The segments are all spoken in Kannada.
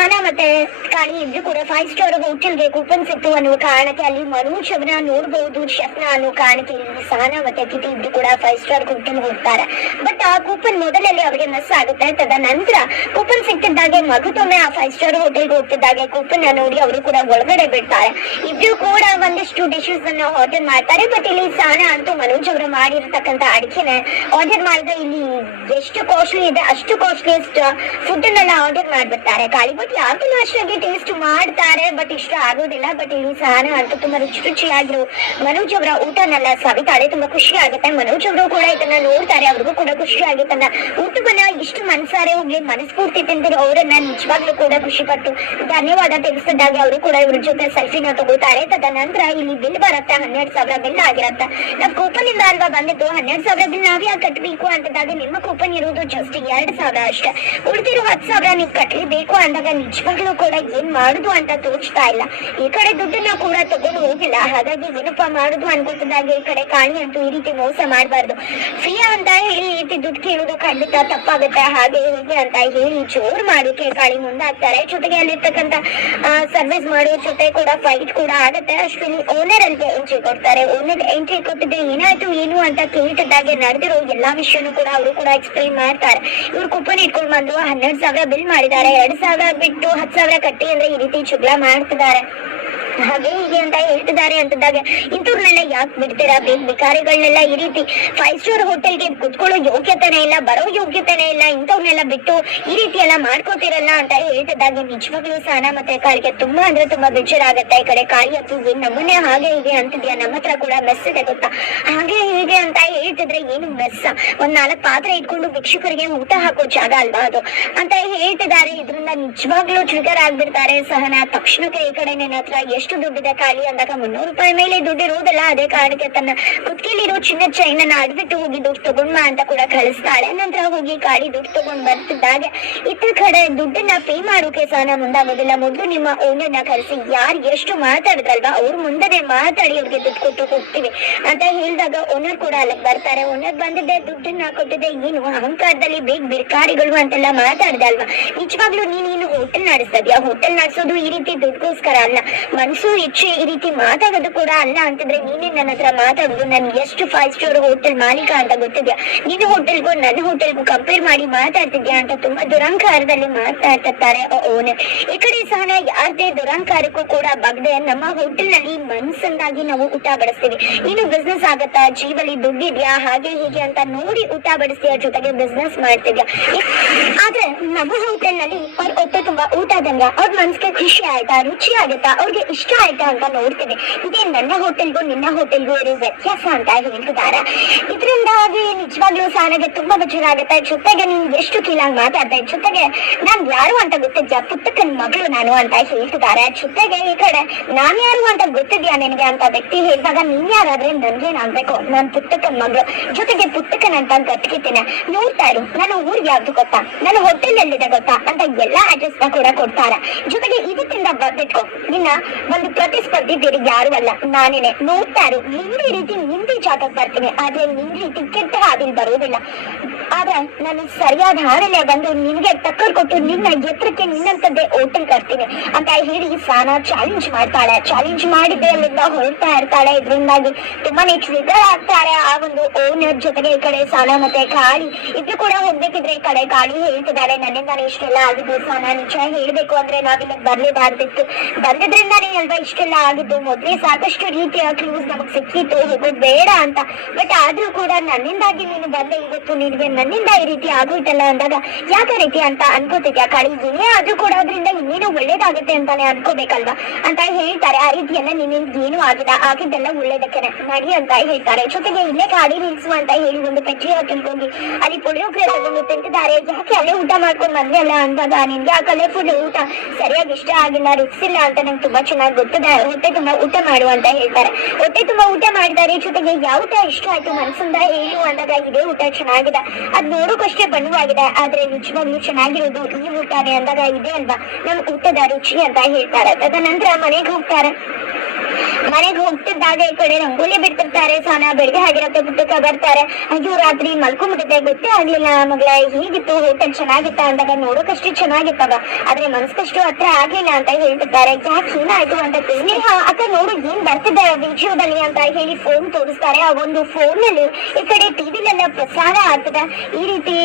ಸಹನಾ ಮತ್ತೆ ಕಾಳಿ ಇಬ್ರು ಕೂಡ ಫೈವ್ ಸ್ಟಾರ್ ಹೋಟೆಲ್ಗೆ ಕೂಪನ್ ಸಿಕ್ತು ಅನ್ನುವ ಕಾರಣಕ್ಕೆ ಅಲ್ಲಿ ಮನೋಜ್ ಅವರ ನೋಡಬಹುದು ಶಬ್ನ ಅನ್ನೋ ಕಾರಣಕ್ಕೆ ಇಲ್ಲಿ ಸ್ನಾನ ಮತ್ತೆ ಅತಿಥಿ ಇಬ್ರು ಕೂಡ ಫೈವ್ ಸ್ಟಾರ್ ಹೋಟೆಲ್ ಹೋಗ್ತಾರೆ. ಬಟ್ ಆ ಕೂಪನ್ ಮೊದಲಲ್ಲಿ ಅವರಿಗೆ ಮಿಸ್ ಆಗುತ್ತೆ ತದನಂತರ ಕೂಪನ್ ಸಿಕ್ತಿದ್ದಾಗೆ ಮಗುತೊಮ್ಮೆ ಆ ಫೈವ್ ಸ್ಟಾರ್ ಹೋಟೆಲ್ಗೆ ಹೋಗ್ತಿದ್ದಾಗೆ ಕೂಪನ್ ನೋಡಿ ಅವರು ಕೂಡ ಒಳಗಡೆ ಬಿಡ್ತಾರೆ ಇಬ್ರು ಕೂಡ ಒಂದಿಷ್ಟು ಡಿಶಸ್ ಅನ್ನ ಆರ್ಡರ್ ಮಾಡ್ತಾರೆ. ಬಟ್ ಇಲ್ಲಿ ಸ್ನಾನ ಅಂತೂ ಮನೋಜ್ ಅವರು ಮಾಡಿರತಕ್ಕಂತ ಅಡಿಕೆನೆ ಆರ್ಡರ್ ಮಾಡಿದ್ರೆ ಇಲ್ಲಿ ಎಷ್ಟು ಕಾಸ್ಟ್ಲಿ ಇದೆ, ಅಷ್ಟು ಕಾಸ್ಟ್ಲಿಯಸ್ಟ್ ಫುಡ್ ಅನ್ನೆಲ್ಲ ಆರ್ಡರ್ ಮಾಡ್ಬಿಡ್ತಾರೆ. ಕಾಳಿ ಬಟ್ ಯಾವ್ದು ಅಷ್ಟಾಗಿ ಟೇಸ್ಟ್ ಮಾಡ್ತಾರೆ ಬಟ್ ಇಷ್ಟ ಆಗೋದಿಲ್ಲ ಬಟ್ ಇಲ್ಲಿ ಸಹನ ಅಂತೂ ತುಂಬಾ ರುಚಿ ರುಚಿಯಾಗಿರೋ ಮನೋಜ್ ಅವರ ಊಟನೆಲ್ಲ ಸವಿತಾಳೆ ತುಂಬಾ ಖುಷಿ ಆಗುತ್ತೆ. ಮನೋಜ್ ಅವರು ಕೂಡ ಇದನ್ನ ನೋಡ್ತಾರೆ, ಅವ್ರಿಗೂ ಕೂಡ ಖುಷಿ ಆಗುತ್ತನ್ನ ಊಟವನ್ನ ಇಷ್ಟು ಮನ್ಸಾರೆ ಹೋಗ್ಲಿ, ಮನಸ್ಫೂರ್ತಿ ತಿಂದಿರೋ ಅವರನ್ನ ನಿಜವಾಗ್ಲೂ ಕೂಡ ಖುಷಿ ಪಟ್ಟು ಧನ್ಯವಾದ ತಿಳಿಸಿದಾಗ ಅವರು ಕೂಡ ಇವ್ರ ಜೊತೆ ಸೆಲ್ಫಿನ ತಗೋತಾರೆ. ತದನಂತರ ಇಲ್ಲಿ ಬಿಲ್ ಬರುತ್ತೆ, ಹನ್ನೆರಡು ಸಾವಿರ ಬಿಲ್ ಆಗಿರತ್ತೆ. ನಾವ್ ಕೂಪನ್ ಇಂದ ಅಲ್ವಾ ಬಂದಿದ್ದು? ಹನ್ನೆರಡು ಸಾವಿರ ಬಿಲ್ ನಾವ್ ಕಟ್ಟಬೇಕು ಅಂತದಾಗ ನಿಮ್ಮ ಕೂಪನ್ ಇರೋದು ಜಸ್ಟ್ ಎರಡ್ ಸಾವಿರ ಅಷ್ಟೇ. ಉಳಿದಿರೋ ಹತ್ತು ಸಾವಿರ ನೀವು ಕಟ್ಟಲೇಬೇಕು ಅಂದಾಗ ನಿಜವಾಗ್ಲೂ ಕೂಡ ಏನ್ ಮಾಡುದು ಅಂತ ತೋರಿಸ್ತಾ ಇಲ್ಲ. ಈ ಕಡೆ ದುಡ್ಡನ್ನ ಕೂಡ ತಗೊಂಡು ಹೋಗಿಲ್ಲ. ಹಾಗಾಗಿ ಏನಪ್ಪಾ ಮಾಡುದು ಅನ್ಕೊತಿದ್ದಾಗ ಈ ಕಡೆ ಕಾಣಿ ಅಂತೂ ಈ ರೀತಿ ಮೋಸ ಮಾಡಬಾರ್ದು. ಫ್ರೀ ಅಂತ ಹೇಳಿ ಈ ರೀತಿ ದುಡ್ಡು ಕೇಳುದು ಖಂಡಿತ ತಪ್ಪಾಗುತ್ತೆ. ಹಾಗೆ ಹೀಗೆ ಅಂತ ಹೇಳಿ ಜೋರ್ ಮಾಡೋಕೆ ಕಾಳಿ ಮುಂದಾಗ್ತಾರೆ. ಜೊತೆಗೆ ಅಲ್ಲಿರ್ತಕ್ಕಂತ ಸರ್ವಿಸ್ ಮಾಡೋ ಜೊತೆ ಕೂಡ ಫೈಟ್ ಕೂಡ ಆಗುತ್ತೆ. ಅಷ್ಟರಲ್ಲಿ ಓನರ್ ಅಂತ ಎಂಟ್ರಿ ಕೊಡ್ತಾರೆ. ಓನರ್ ಎಂಟ್ರಿ ಕೊಟ್ಟಿದ್ದೆ ಏನಾಯ್ತು, ಏನು ಅಂತ ಕೇಳಿದ್ದಾಗೆ ನಡೆದಿರೋ ಎಲ್ಲಾ ವಿಷಯನೂ ಕೂಡ ಅವರು ಕೂಡ ಎಕ್ಸ್ಪ್ಲೈನ್ ಮಾಡ್ತಾರೆ. ಇವ್ರು ಕೂಪನ್ ಇಟ್ಕೊಂಡು ಬಂದು ಹನ್ನೆರಡು ಸಾವಿರ ಬಿಲ್ ಮಾಡಿದ್ದಾರೆ. ಎರಡ್ ಸಾವಿರ ಬಿಟ್ಟು ಹತ್ತು ಸಾವಿರ ಕಟ್ಟಿ ಅಂದ್ರೆ ಈ ರೀತಿ ಜಗಳ ಮಾಡ್ತಿದ್ದಾರೆ. ಹಾಗೆ ಹೀಗೆ ಅಂತ ಹೇಳ್ತಿದ್ದಾರೆ ಅಂತಂದಾಗ ಇಂಥವ್ರನ್ನೆಲ್ಲ ಯಾಕೆ ಬಿಡ್ತೀರಾ? ಬೇಗ ಭಿಕಾರಿಗಳನ್ನೆಲ್ಲ ಈ ರೀತಿ ಫೈವ್ ಸ್ಟಾರ್ ಹೋಟೆಲ್ಗೆ ಕುತ್ಕೊಳ್ಳೋ ಯೋಗ್ಯತೆನೇ ಇಲ್ಲ, ಬರೋ ಯೋಗ್ಯತೆನೇ ಇಲ್ಲ, ಇಂಥವ್ರನ್ನೆಲ್ಲ ಬಿಟ್ಟು ಈ ರೀತಿ ಎಲ್ಲ ಮಾಡ್ಕೋತಿರಲ್ಲ ಅಂತ ಹೇಳ್ತಿದ್ದಾಗ ನಿಜವಾಗ್ಲೂ ಸಹನ ಮತ್ತೆ ಕಾಳಿಗೆ ತುಂಬಾ ಅಂದ್ರೆ ತುಂಬಾ ಬೇಜಾರಾಗತ್ತೆ. ಈ ಕಡೆ ಕಾಳಿ ಅಂತೂ ನಮ್ಮನೆ ಹಾಗೆ ಹೀಗೆ ಅಂತಿದ್ಯಾ? ನಮ್ಮ ಹತ್ರ ಕೂಡ ಮೆಸ್ ಇದೆ ಗೊತ್ತಾ? ಹಾಗೆ ಹೀಗೆ ಅಂತ ಹೇಳ್ತಿದ್ರೆ ಏನು ಮೆಸ್ ಒಂದ್ ನಾಲ್ಕು ಪಾತ್ರೆ ಇಟ್ಕೊಂಡು ಭಿಕ್ಷುಕರಿಗೆ ಊಟ ಹಾಕೋ ಜಾಗ ಅಲ್ವಾ ಅದು? ಅಂತ ಹೇಳ್ತಿದ್ದಾರೆ. ಇದರಿಂದ ನಿಜವಾಗ್ಲೂ ಟ್ರಿಗರ್ ಆಗ್ಬಿಡ್ತಾರೆ ಸಹನ. ತಕ್ಷಣಕ್ಕೆ ಈ ಕಡೆ ನಿನ್ನ ಹತ್ರ ಎಷ್ಟು ದುಡ್ಡಿದೆ ಖಾಲಿ ಅಂದಾಗ ಮುನ್ನೂರು ರೂಪಾಯಿ ಮೇಲೆ ದುಡ್ಡು ಅದೇ ಕಾರಣಕ್ಕೆ ತನ್ನ ಕುತ್ತಿಗೆಲಿರೋ ಚಿನ್ನ ಚೈನ್ ಅನ್ನ ಅಡ್ಬಿಟ್ಟು ಹೋಗಿ ದುಡ್ಡು ತಗೊಂಡ್ ಅಂತ ಕೂಡ ಕಳಿಸ್ತಾಳೆ. ನಂತರ ಹೋಗಿ ಖಾಲಿ ದುಡ್ಡು ತಗೊಂಡ್ ಬರ್ತಿದ್ದಾಗ. ಇತರ ಕಡೆ ದುಡ್ಡನ್ನ ಪೇ ಮಾಡೋಕೆ ಸಹ ಮುಂದಾಗೋದಿಲ್ಲ. ಮೊದಲು ನಿಮ್ಮ ಓನರ್ನ ಕರೆಸಿ ಯಾರು ಎಷ್ಟು ಮಾತಾಡಿದ್ರಲ್ವಾ ಅವ್ರ ಮುಂದೆ ಮಾತಾಡಿ ಅವ್ರಿಗೆ ದುಡ್ಡು ಕೊಟ್ಟು ಹೋಗ್ತೀವಿ. ಅಂತ ಹೇಳಿದಾಗ ಓನರ್ ಕೂಡ ಅಲ್ಲಿಗೆ ಬರ್ತಾರೆ. ಓನರ್ ಬಂದಿದ್ದೆ, ದುಡ್ಡನ್ನ ಕೊಟ್ಟಿದ್ದೆ. ಏನು ಅಹಂಕಾರದಲ್ಲಿ ಬೇಗ ಬಿರ್ಕಾರಿಗಳು ಅಂತೆಲ್ಲ ಮಾತಾಡ್ದೆ ಅಲ್ವಾ? ನಿಜವಾಗ್ಲೂ ನೀನ್ ಏನು ಹೋಟೆಲ್ ನಡೆಸ್ತದ್ಯಾ ಹೋಟೆಲ್ ನಡೆಸೋದು ಈ ರೀತಿ ದುಡ್ಡುಗೋಸ್ಕರ ಅಲ್ಲ. ಮನ್ಸು ಇಚ್ಛೆ ಈ ರೀತಿ ಮಾತಾಡೋದು ಕೂಡ ಅಲ್ಲ ಅಂತಂದ್ರೆ ನೀನೇ ನನ್ನ ಹತ್ರ ಮಾತಾಡುದು ನನ್ ಎಷ್ಟು ಫೈವ್ ಸ್ಟಾರ್ ಹೋಟೆಲ್ ಮಾಲೀಕ ಅಂತ ಗೊತ್ತಿದ್ಯಾ? ನಿನ್ನ ಹೋಟೆಲ್ಗೂ ನನ್ನ ಹೋಟೆಲ್ಗೂ ಕಂಪೇರ್ ಮಾಡಿ ಮಾತಾಡ್ತಿದ್ಯಾ ಅಂತ ತುಂಬಾ ದುರಂಕಾರದಲ್ಲಿ ಮಾತಾಡ್ತಾರೆ ಓನರ್ ಈ ಕಡೆ ಸಹನ, ಯಾರದೇ ದುರಂಕಾರಕ್ಕೂ ಕೂಡ ಬಗ್ದೆ ನಮ್ಮ ಹೋಟೆಲ್ನಲ್ಲಿ ಮನ್ಸನ್ನಾಗಿ ನಾವು ಊಟ ಬಡಿಸ್ತೀವಿ. ನೀನು ಬಿಸ್ನೆಸ್ ಆಗತ್ತಾ? ಜೀವಲ್ಲಿ ದುಡ್ಡಿದ್ಯಾ? ಹಾಗೆ ಹೀಗೆ ಅಂತ ನೋಡಿ ಊಟ ಬಡಿಸ್ತೀಯ ಜೊತೆಗೆ ಬಿಸ್ನೆಸ್ ಮಾಡ್ತಿದ್ಯಾ? ಆದ್ರೆ ನಮ್ಮ ಹೋಟೆಲ್ನಲ್ಲಿ ಅವ್ರ ಹೊಟ್ಟೆ ತುಂಬಾ ಊಟ ತಂದ್ರ ಅವ್ರ ಮನ್ಸಿಗೆ ಖುಷಿ ಆಯ್ತಾ? ರುಚಿ ಆಗುತ್ತಾ? ಅವ್ರಿಗೆ ಇಷ್ಟ ಆಯ್ತಾ ಅಂತ ನೋಡ್ತೇನೆ. ಇದೇ ನನ್ನ ಹೋಟೆಲ್ಗೂ ನಿನ್ನ ಹೋಟೆಲ್ಗೂ ಇರೋ ವ್ಯತ್ಯಾಸ ಅಂತ ಹೇಳ್ತಿದ್ದಾರೆ ಇದರಿಂದಾಗಿ ನಿಜವಾಗ್ಲೂ ಸಾಲಗೆ ತುಂಬಾ ಬೇಜಾರಾಗುತ್ತೆ. ಜೊತೆಗೆ ನೀನ್ ಎಷ್ಟು ಕೀಳಾಗಿ ಮಾತಾಡ್ದೆ? ಜೊತೆಗೆ ನಾನ್ ಯಾರು ಅಂತ ಗೊತ್ತಿದ್ಯಾ? ಪುಸ್ತಕನ್ ಮಗಳು ನಾನು ಅಂತ ಹೇಳ್ತಿದ್ದಾರೆ. ಜೊತೆಗೆ ಈ ಕಡೆ ನಾನ್ ಯಾರು ಅಂತ ಗೊತ್ತಿದ್ಯಾ ನಿನಗೆ ಅಂತ ವ್ಯಕ್ತಿ ಹೇಳಿದಾಗ ನೀನ್ ಯಾರಾದ್ರೆ ನನ್ಗೇನಾಗ್ಬೇಕು? ನಾನ್ ಪುಸ್ತಕನ್ ಮಗಳು. ಜೊತೆಗೆ ಪುಸ್ತಕನ್ ಅಂತ ಕಟ್ಕಿತೇನೆ ನೋಡ್ತಾ ಇರು. ನನ್ನ ಊರ್ ಯಾವ್ದು ಗೊತ್ತಾ? ನನ್ನ ಹೋಟೆಲ್ ಎಲ್ಲಿದೆ ಗೊತ್ತಾ? ಅಂತ ಎಲ್ಲಾ ಅಡ್ರೆಸ್ನ ಕೂಡ ಕೊಡ್ತಾರೆ. ಜೊತೆಗೆ ಇದಕ್ಕಿಂತ ಬರ್ದಿಟ್ಕೋ. ನಿನ್ನ ಒಂದು ಪ್ರತಿಸ್ಪರ್ಧಿ ಬೇರೆ ಯಾರು ಅಲ್ಲ. ನಾನೇನೆ ನೋಡ್ತಾರೆ ನಿಂದೆ ರೀತಿ ನಿಂದೆ ಜಾಗಕ್ಕೆ ಬರ್ತೀನಿ. ಆದ್ರೆ ನಿನ್ ರೀತಿ ಕೆಟ್ಟ ಬರೋದಿಲ್ಲ ಆದ್ರೆ ನಾನು ಸರಿಯಾದ ಹಾಡಲ್ಲೇ ಬಂದು ನಿನ್ಗೆ ಟಕ್ಕರ್ ಕೊಟ್ಟು ನಿನ್ನ ಎತ್ತರಕ್ಕೆ ನಿನ್ನಂತದ್ದೇ ಓಟಲ್ ಕರ್ತೀನಿ ಅಂತ ಹೇಳಿ ಸಾನ ಚಾಲೆಂಜ್ ಮಾಡ್ತಾಳೆ. ಚಾಲೆಂಜ್ ಮಾಡಿದ್ದೆ ಅಲ್ಲಿಂದ ಹೊರಡ್ತಾ ಇರ್ತಾಳೆ. ಇದರಿಂದಾಗಿ ತುಂಬಾನೇ ಟ್ರಿಗರ್ ಆಗ್ತಾರೆ ಆ ಒಂದು ಓನರ್ ಜೊತೆಗೆ ಈ ಕಡೆ ಸಾನ ಮತ್ತೆ ಕಾಳಿ ಇಬ್ರು ಕೂಡ ಹೋಗ್ಬೇಕಿದ್ರೆ ಈ ಕಡೆ ಕಾಳಿ ಹೇಳ್ತಿದ್ದಾಳೆ ನನ್ನಿಂದಾನೇ ಇಷ್ಟೆಲ್ಲ ಆಗಿದ್ದು ಸಾನ ನಿಜ ಹೇಳ್ಬೇಕು ಅಂದ್ರೆ ನಾವಿಲ್ಲ ಬರ್ಲೇಬಾರ್ದಿತ್ತು ಬಂದಿದ್ರಿಂದಾನೇ ಅಲ್ವಾ ಇಷ್ಟೆಲ್ಲ ಆಗಿದ್ದು? ಮೊದ್ಲೇ ಸಾಕಷ್ಟು ರೀತಿಯ ಕ್ಲೂಸ್ ನಮಗ್ ಸಿಕ್ಕಿತ್ತು. ಹೋಗೋದು ಬೇಡ ಅಂತ. ಬಟ್ ಆದ್ರೂ ಕೂಡ ನನ್ನಿಂದಾಗಿ ನೀನು ಬಂದೆ ಇವತ್ತು ನಿನ್ಗೆ ನನ್ನಿಂದ ಈ ರೀತಿ ಆಗೋಯ್ತಲ್ಲ ಅಂದಾಗ ಯಾಕೆ ರೀತಿ ಅಂತ ಅನ್ಕೋತಿದ್ಯಾ ಕಾಳಿ ಏನೇ ಆದ್ರೂ ಕೂಡ ಅದರಿಂದ ಇನ್ನೇನು ಒಳ್ಳೇದಾಗುತ್ತೆ ಅಂತಾನೆ ಅನ್ಕೋಬೇಕಲ್ವಾ? ಅಂತ ಹೇಳ್ತಾರೆ. ಆ ರೀತಿಯನ್ನ ನಿನ್ನಿಂದ ಏನು ಆಗಿದೆ ಆಗಿದ್ದೆಲ್ಲ ಒಳ್ಳೇದಕ್ಕೆ ನಡಿ ಅಂತ ಹೇಳ್ತಾರೆ. ಜೊತೆಗೆ ಇಲ್ಲೇ ಗಾಡಿ ನಿಲ್ಸು ಅಂತ ಹೇಳಿ ಒಂದು ಪೆಟ್ರಿ ಅಲ್ಲಿ ಪುಳಿಯೋಗ್ರೆ ತಗೊಂಡು ತಿಂತಿದ್ದಾರೆ. ಯಾಕೆ ಅಲ್ಲೇ ಊಟ ಮಾಡ್ಕೊಂಡು ಬಂದೆ ಅಲ್ಲ ಅಂದಾಗ, ನಿನ್ಗೆ ಆ ಕಲರ್ಫುಲ್ ಊಟ ಸರಿಯಾಗಿ ಇಷ್ಟ ಆಗಿಲ್ಲ ರುಚಿಸಿಲ್ಲ ಅಂತ ನಂಗೆ ತುಂಬಾ ಚೆನ್ನಾಗಿ ಗೊತ್ತಿದೆ. ಹೊಟ್ಟೆ ತುಂಬಾ ಊಟ ಮಾಡು ಅಂತ ಹೇಳ್ತಾರೆ. ಹೊಟ್ಟೆ ತುಂಬಾ ಊಟ ಮಾಡಿದ್ದಾರೆ ಜೊತೆಗೆ ಯಾವ ಊಟ ಇಷ್ಟ ಆಯ್ತು ಮನ್ಸಿಂದ ಹೇಳು ಅಂದಾಗ, ಇದೇ ಊಟ ಚೆನ್ನಾಗಿದೆ. ಅದ್ ನೋಡೋಕಷ್ಟೇ ಬಣ್ಣವಾಗಿದೆ ಆದ್ರೆ ನಿಜವಾಗ್ಲೂ ಚೆನ್ನಾಗಿರೋದು ಈ ಊಟನೇ ಅಂದಾಗ ಇದೆ ಅಲ್ವಾ? ನಮ್ ಊಟದ ರುಚಿ ಅಂತ ಹೇಳ್ತಾರೆ. ತದನಂತರ ಮನೆಗೆ ಹೋಗ್ತಾರೆ. ಮನೆಗೆ ಹೋಗ್ತಿದ್ದಾಗ ಈ ಕಡೆ ರಂಗೋಲಿ ಬಿಡ್ತಿರ್ತಾರೆ. ಸ್ನಾನ ಬೆಳಿಗ್ಗೆ ಆಗಿರತ್ತೆ ಪುಟ್ಟಕ್ಕ ಬರ್ತಾರೆ. ಅಯ್ಯೋ ರಾತ್ರಿ ಮಲ್ಕೊಂಡ್ಬಿಟ್ಟಿದೆ ಗೊತ್ತೇ ಆಗ್ಲಿಲ್ಲ ಮಗಳ. ಹೀಗಿತ್ತು? ಹೋಟೆಲ್ ಚೆನ್ನಾಗಿತ್ತ ಅಂದಾಗ ನೋಡೋಕಷ್ಟು ಚೆನ್ನಾಗಿತ್ತವ. ಆದ್ರೆ ಮನಸ್ಕಷ್ಟು ಹತ್ರ ಆಗ್ಲಿಲ್ಲ ಅಂತ ಹೇಳ್ತಿದ್ದಾರೆ ಯಾಕೆ ಏನಾಯ್ತು ಅಂತ ಕೇಳಿ. "ಹಾ, ಅಕ್ಕ ನೋಡು ಏನ್ ಬರ್ತಿದ್ದೆ ವಿಡಿಯೋದಲ್ಲಿ ಅಂತ ಹೇಳಿ ಫೋನ್ ತೋರಿಸ್ತಾರೆ. ಆ ಒಂದು ಫೋನ್ನಲ್ಲಿ ಈ ಕಡೆ ಟಿವಿಲೆಲ್ಲ ಪ್ರಸಾರ ಆಗ್ತದ. ಈ ರೀತಿ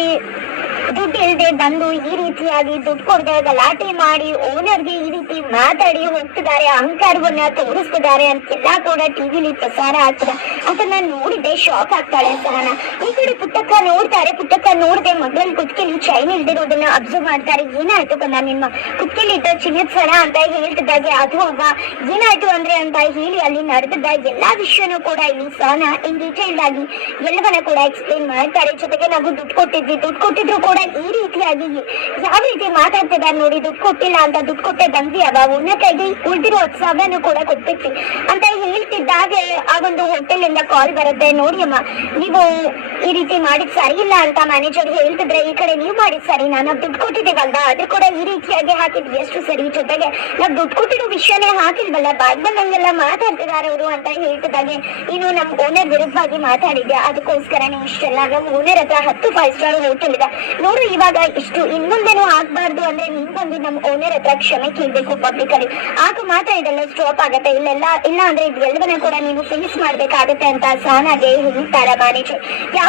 ದುಡ್ಡು ಇಲ್ಲದೆ ಬಂದು ಈ ರೀತಿಯಾಗಿ ದುಡ್ಡು ಕೊಡದೆ ಗಲಾಟೆ ಮಾಡಿ ಓನರ್ಗೆ ಈ ರೀತಿ ಮಾತಾಡಿ ಹೋಗ್ತಿದ್ದಾರೆ, ಅಹಂಕಾರವನ್ನ ತೋರಿಸ್ತಿದ್ದಾರೆ ಅಂತೆಲ್ಲ ಕೂಡ ಟಿವಿಲಿ ಪ್ರಸಾರ ಆಗ್ತದೆ. ಅದನ್ನ ನೋಡಿದೆ ಶಾಕ್ ಆಗ್ತಾಳೆ ಸಹನ. ಈ ಕಡೆ ಪುಟ್ಟಕ್ಕ ನೋಡ್ತಾರೆ, ಪುಟ್ಟಕ್ಕ ನೋಡದೆ ಮಗಳಲ್ಲಿ ಕುತ್ಕೆಲಿ ಚೈನ್ ಇಲ್ದಿರೋದನ್ನ ಅಬ್ಸರ್ವ್ ಮಾಡ್ತಾರೆ. ಏನಾಯ್ತು ಕಣ್ಣ ನಿಮ್ಮ? ಕುತ್ಕೆಲಿ ಇದ್ದ ಚಿನ್ನದ ಸರ ಅಂತ ಹೇಳ್ತಿದ್ದಾಗೆ, ಅದು ಅಲ್ವಾ? ಏನಾಯ್ತು ಅಂದ್ರೆ ಅಂತ ಹೇಳಿ ಅಲ್ಲಿ ನಡೆದಿದ್ದ ಎಲ್ಲಾ ವಿಷಯನೂ ಕೂಡ ಇಲ್ಲಿ ಸಹನ ಇನ್ ಡೀಟೇಲ್ ಆಗಿ ಎಲ್ಲವನ್ನ ಕೂಡ ಎಕ್ಸ್ಪ್ಲೈನ್ ಮಾಡ್ತಾರೆ. ಜೊತೆಗೆ ನಾವು ದುಡ್ಡು ಕೊಟ್ಟಿದ್ವಿ. ದುಡ್ಡು ಕೊಟ್ಟಿದ್ರು ಕೂಡ ಈ ರೀತಿಯಾಗಿ ಯಾವ ರೀತಿ ಮಾತಾಡ್ತಿದ್ದಾರೆ ನೋಡಿ, ದುಡ್ಡು ಕೊಟ್ಟಿಲ್ಲ ಅಂತ, ದುಡ್ಡು ಕೊಟ್ಟೆ ಬಂದಿ ಅವ ಉನ್ನ ಕೈಗೆ ಉಳಿದಿರೋ ಸಾವಿರನು ಕೂಡ ಕೊಟ್ಬಿಟ್ವಿ ಅಂತ ಹೇಳ್ತಿದ್ದಾಗೆ ಆ ಒಂದು ಹೋಟೆಲ್ ಇಂದ ಕಾಲ್ ಬರುತ್ತೆ. ನೋಡಿ ಅಮ್ಮ, ನೀವು ಈ ರೀತಿ ಮಾಡಿದ್ ಸರಿ ಇಲ್ಲ ಅಂತ ಮ್ಯಾನೇಜರ್ ಹೇಳ್ತಿದ್ರೆ, ಈ ಕಡೆ ನೀವು ಮಾಡಿದ್ ಸರಿ, ನಾನು ದುಡ್ಡು ಕೊಟ್ಟಿದ್ದೀವಲ್ವಾ? ಅದು ಕೂಡ ಈ ರೀತಿಯಾಗಿ ಹಾಕಿದ್ವಿ. ಎಷ್ಟು ಸರಿ, ಜೊತೆಗೆ ನಾವು ದುಡ್ಡು ಕೊಟ್ಟಿರೋ ವಿಷಯನೇ ಹಾಕಿಲ್ವಲ್ಲ? ಬಾಯ್ ಬಂದಂಗೆಲ್ಲ ಮಾತಾಡ್ತಿದಾರೆ ಅವರು ಅಂತ ಹೇಳ್ತಿದ್ದಾಗೆ. ಇನ್ನು ನಮ್ ಓನರ್ ವಿರುದ್ಧವಾಗಿ ಮಾತಾಡಿದ್ಯಾ ಅದಕ್ಕೋಸ್ಕರನೇ ಇಷ್ಟೆಲ್ಲ ನಮ್ ಓನರ್ ಹತ್ರ ಹತ್ತು ಫೈವ್ ಸ್ಟಾರ್ ಹೋಟೆಲ್ ಇದೆ. ನೋಡು ಇವಾಗ ಇಷ್ಟು ಇನ್ಮುಂದೆನೂ ಆಗ್ಬಾರ್ದು ಅಂದ್ರೆ ನೀನ್ ಬಂದು ನಮ್ ಓನರ್ ಹತ್ರ ಕ್ಷಮೆ ಕೇಳ್ಬೇಕು ಪಬ್ಲಿಕ್ ಅಲ್ಲಿ. ಆಗ ಮಾತ್ರ ಇದೆಲ್ಲ ಸ್ಟಾಪ್ ಆಗತ್ತೆ. ಇಲ್ಲೆಲ್ಲ, ಇಲ್ಲ ಅಂದ್ರೆ ಇದೆಲ್ಲವನ್ನ ಕೂಡ ನೀವು ಫೇಸ್ ಮಾಡ್ಬೇಕಾಗತ್ತೆ ಅಂತ ಸಾನಾಗೆ ಹೇಳ್ತಾರೆ ಮ್ಯಾನೇಜರ್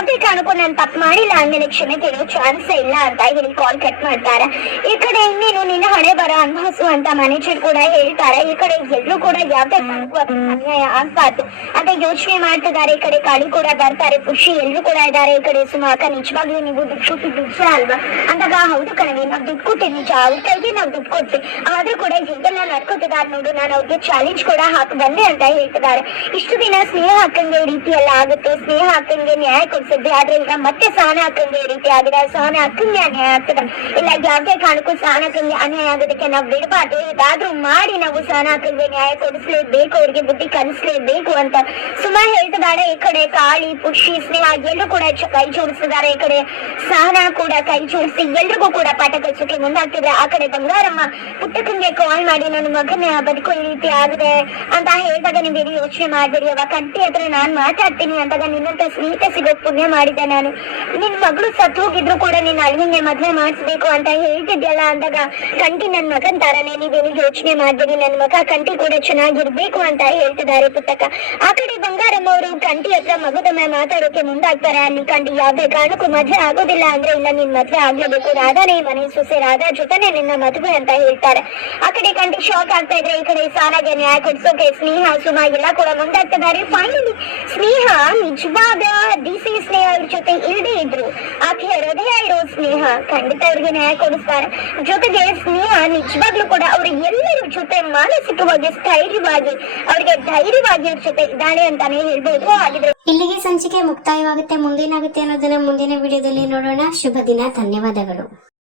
ಯಾವ್ದೇ ಕಾರಣಕ್ಕೂ ನಾನು ತಪ್ಪು ಮಾಡಿಲ್ಲ. ಅಂದ್ರೆ ಕ್ಷಮೆ ಕೇಳೋ ಚಾನ್ಸ್ ಇಲ್ಲ ಅಂತ ಹೇಳಿ ಕಾಲ್ ಕಟ್ ಮಾಡ್ತಾರೆ. ಈ ಕಡೆ ಇನ್ನೇನು ನಿನ್ನ ಹಣೆ ಬರ ಅನ್ಭವಿಸು ಅಂತ ಮ್ಯಾನೇಜರ್ ಕೂಡ ಹೇಳ್ತಾರೆ. ಈ ಕಡೆ ಎಲ್ಲರೂ ಕೂಡ ಯಾವ್ದೇ ಕಾರಣಕ್ಕೂ ಅನ್ಯಾಯ ಆಗ್ಬಾರ್ದು. ಅಂತ ಯೋಚನೆ ಮಾಡ್ತಿದ್ದಾರೆ. ಈ ಕಡೆ ಕಾಳಿ ಕೂಡ ಬರ್ತಾರೆ. ಖುಷಿ ಎಲ್ಲರೂ ಕೂಡ ಇದ್ದಾರೆ. ಈ ಕಡೆ ಸುಮಾಕ ನಿಜವಾಗ್ಲೂ ನೀವು ದುಡ್ಡು ನಿಜ ಅಲ್ವಾ? ಅಂದಾಗ ಹೌದು ಕಣವಿ ನಾವ್ ದುಡ್ಡು ಕೊಟ್ಟಿದ್ದು ನಿಜ ಅವ್ರ ಕೈಗೆ ನಾವ್ ದುಡ್ಡು ಕೊಡ್ತೀವಿ. ಆದ್ರೂ ಕೂಡ ಹೀಗೆಲ್ಲ ನಡ್ಕೋತಿದ್ದಾರೆ ನೋಡು. ನಾನು ಅವ್ರಿಗೆ ಚಾಲೆಂಜ್ ಕೂಡ ಹಾಕಿ ಬಂದೆ ಅಂತ ಹೇಳ್ತಿದ್ದಾರೆ. ಇಷ್ಟು ದಿನ ಸ್ನೇಹ ಹಾಕಂಗೆ ರೀತಿ ಎಲ್ಲ ಆಗುತ್ತೆ. ಸ್ನೇಹ ಹಾಕಂಗೆ ನ್ಯಾಯ ಕೊಡ್ಸಿದ್ವಿ ಆದ್ರೆ ಈಗ ಮತ್ತೆ ಸಹನ ಹಾಕಂಗೆ ಈ ರೀತಿ ಆಗಿದೆ. ಸಹನ ಹಾಕಂಗೆ ಅನ್ಯಾಯ ಆಗ್ತದೆ. ಇಲ್ಲ, ಯಾವ್ದೇ ಕಾರಣಕ್ಕೂ ಸಹನ ಹಾಕಂಗೆ ಅನ್ಯಾಯ ಆಗೋದಕ್ಕೆ ನಾವು ಬಿಡಬಾರ್ದು. ಇದಾದ್ರೂ ಮಾಡಿ ನಾವು ಸಹನ ಹಾಕಂಗೆ ನ್ಯಾಯ ಕೊಡಿಸ್ಲೇಬೇಕು, ಅವ್ರಿಗೆ ಬುದ್ಧಿ ಕಲಿಸ್ಲೇಬೇಕು ಅಂತ. ಸುಮಾ ಹೇಳ್ತಿದ್ದಾರೆ, ಈ ಕಡೆ ಕಾಳಿ ಪುಷಿ ಸ್ನೇಹ ಎಲ್ಲರೂ ಕೂಡ ಕೈ ಜೋಡಿಸಿದ್ದಾರೆ ಈ ಕಡೆ ಸಹನ ಕೂಡ ಕೈ ಜೋಡಿಸಿ ಎಲ್ರಿಗೂ ಕೂಡ ಪಾಠ ಕಲಿಸೋಕೆ ಮುಂದಾಗ್ತಿದ್ರೆ ಆ ಕಡೆ ಬಂಗಾರಮ್ಮ ಪುಟ್ಟಕ್ಕಂಗೆ ಕಾಲ್ ಮಾಡಿ, ನನ್ನ ಮಗನ ಬದುಕು ಈ ರೀತಿ ಆಗಿದೆ ಅಂತ ಹೇಳಿದಾಗ ನೀವೇನು ಯೋಚನೆ ಮಾಡ್ಬೇಡಿ. ಅವ ಕಂಟಿ ಹತ್ರ ನಾನ್ ಮಾತಾಡ್ತೀನಿ ಅಂದಾಗ ನಿನ್ನಂತ ಸ್ನೇಹಿತ ಸಿಗೋಕ್ ಪುಣ್ಯ ಮಾಡಿದೆ ನಾನು. ನಿನ್ ಮಗಳು ಸತ್ತು ಹೋಗಿದ್ರು ಕೂಡ ನಿನ್ನ ಅಳಿವಿಗೆ ಮದ್ವೆ ಮಾಡಿಸ್ಬೇಕು ಅಂತ ಹೇಳ್ತಿದ್ಯಲ್ಲ ಅಂದಾಗ, ಕಂಟಿ ನನ್ ಮಗನ್ ತರನೇ, ನೀವೇನು ಯೋಚನೆ ಮಾಡ್ಬೇಡಿ. ನನ್ ಮಗ ಕಂಟಿ ಕೂಡ ಚೆನ್ನಾಗಿರ್ಬೇಕು ಅಂತ ಹೇಳ್ತಿದ್ದಾರೆ ಪುಸ್ತಕ. ಆ ಕಡೆ ಬಂಗಾರಮ್ಮ ಅವರು ಕಂಟಿ ಹತ್ರ ಮಗುದ ಮೇಲೆ ಮಾತಾಡೋಕೆ ಮುಂದಾಗ್ತಾರೆ. ಅಲ್ಲಿ ಕಂಡಿ ಯಾವ್ದೇ ಕಾರಣಕ್ಕೂ ಮದ್ವೆ ಆಗೋದಿಲ್ಲ ಅಂದ್ರೆ ಇಲ್ಲ ನಿನ್ ಮದ್ವೆ ಆಗ್ಲೇಬೇಕು. ರಾಧಾನೇ ಮನೆ ಸೊಸೆ, ರಾಧಾ ಜೊತೆನೆ ನಿನ್ನ ಮದುವೆ ಅಂತ ಹೇಳ್ತಾರೆ. ಆ ಕಡೆ ಕಂಟಿ ಶಾಕ್ ಆಗ್ತಾ ಇದ್ರೆ ಈ ಕಡೆ ಸಾಲಾಗೆ ನ್ಯಾಯ ಕೊಡ್ಸೋಕೆ ಸ್ನೇಹ ಸುಮಾ ಎಲ್ಲ ಕೂಡ ಮುಂದಾಗ್ತಿದ್ದಾರೆ. ಫೈನಲಿ ಸ್ನೇಹ ನಿಜವಾದ ಡಿಸಿ ಸ್ನೇಹ ಅವ್ರ ಜೊತೆ ಇಲ್ಲದೆ ಇದ್ರು. ಆಕೆ ಹೃದಯ ಇರೋ ಸ್ನೇಹ, ಖಂಡಿತ ಅವ್ರಿಗೆ ನ್ಯಾಯ ಕೊಡಿಸ್ತಾರೆ. ಜೊತೆಗೆ ಸ್ನೇಹ ನಿಜವಾಗ್ಲೂ ಕೂಡ ಅವ್ರ ಎಲ್ಲರ ಜೊತೆ ಮಾನಸಿಕವಾಗಿ, ಸ್ಥೈರ್ಯವಾಗಿ, ಅವ್ರಿಗೆ ಧೈರ್ಯವಾಗಿ ಅವ್ರ ಜೊತೆ ಇದ್ದಾಳೆ ಅಂತಾನೆ ಹೇಳ್ಬೋದು. ಹಾಗಿದ್ರೆ ಇಲ್ಲಿಗೆ ಸಂಚಿಕೆ ಮುಕ್ತಾಯವಾಗುತ್ತೆ. ಮುಂದೇನಾಗುತ್ತೆ ಅನ್ನೋದನ್ನ ಮುಂದಿನ ವಿಡಿಯೋದಲ್ಲಿ ನೋಡೋಣ. ಶುಭ ದಿನ. ಧನ್ಯವಾದಗಳು.